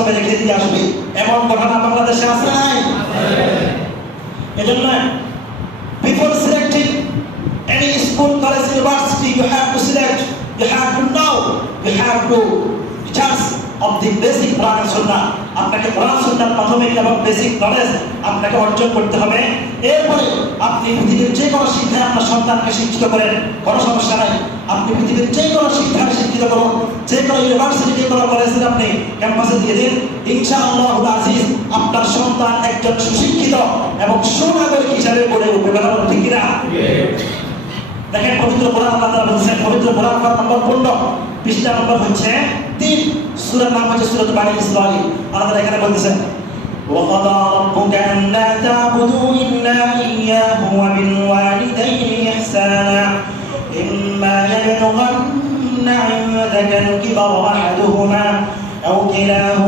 বাস্তবে রেখে দিয়ে আসবে। এমন ঘটনা বাংলাদেশে আছে নাই? এজন্য before selecting any school, college, university, you have to select, you have to know, you have to just of the basic Quran and Sunnah. আপনাকে কোরআন সুন্নাহর প্রাথমিক এবং বেসিক নলেজ আপনাকে অর্জন করতে হবে। এরপরে আপনি পৃথিবীর যে কোনো শিক্ষায় আপনার সন্তানকে শিক্ষিত করেন, কোনো সমস্যা নাই। আপনি পৃথিবীর যে কোনো শিক্ষায় শিক্ষিত করুন, যে কোনো ইউনিভার্সিটি, যে কোনো কলেজে আপনি ক্যাম্পাসে দিয়ে দিন, ইনশাআল্লাহুল আজিজ আপনার সন্তান একজন সুশিক্ষিত এবং সুনাগরিক হিসাবে গড়ে উঠবে। কথা বলেন ঠিক কিনা? দেখেন পবিত্র কোরআন আল্লাহ তাআলা বলেছেন, পবিত্র কোরআন নম্বর 15 পৃষ্ঠা নম্বর হচ্ছে 3, সূরার নাম হচ্ছে সূরাতুল বানী ইসরাঈল। আল্লাহ এখানে বলতেছেন وَقَضَى رَبُّكَ أَلَّا تَعْبُدُوا إِلَّا إِيَّاهُ وَبِالْوَالِدَيْنِ إِحْسَانًا إِمَّا يَبْلُغَنَّ عِندَكَ الْكِبَرَ أَحَدُهُمَا أَوْ كِلَاهُمَا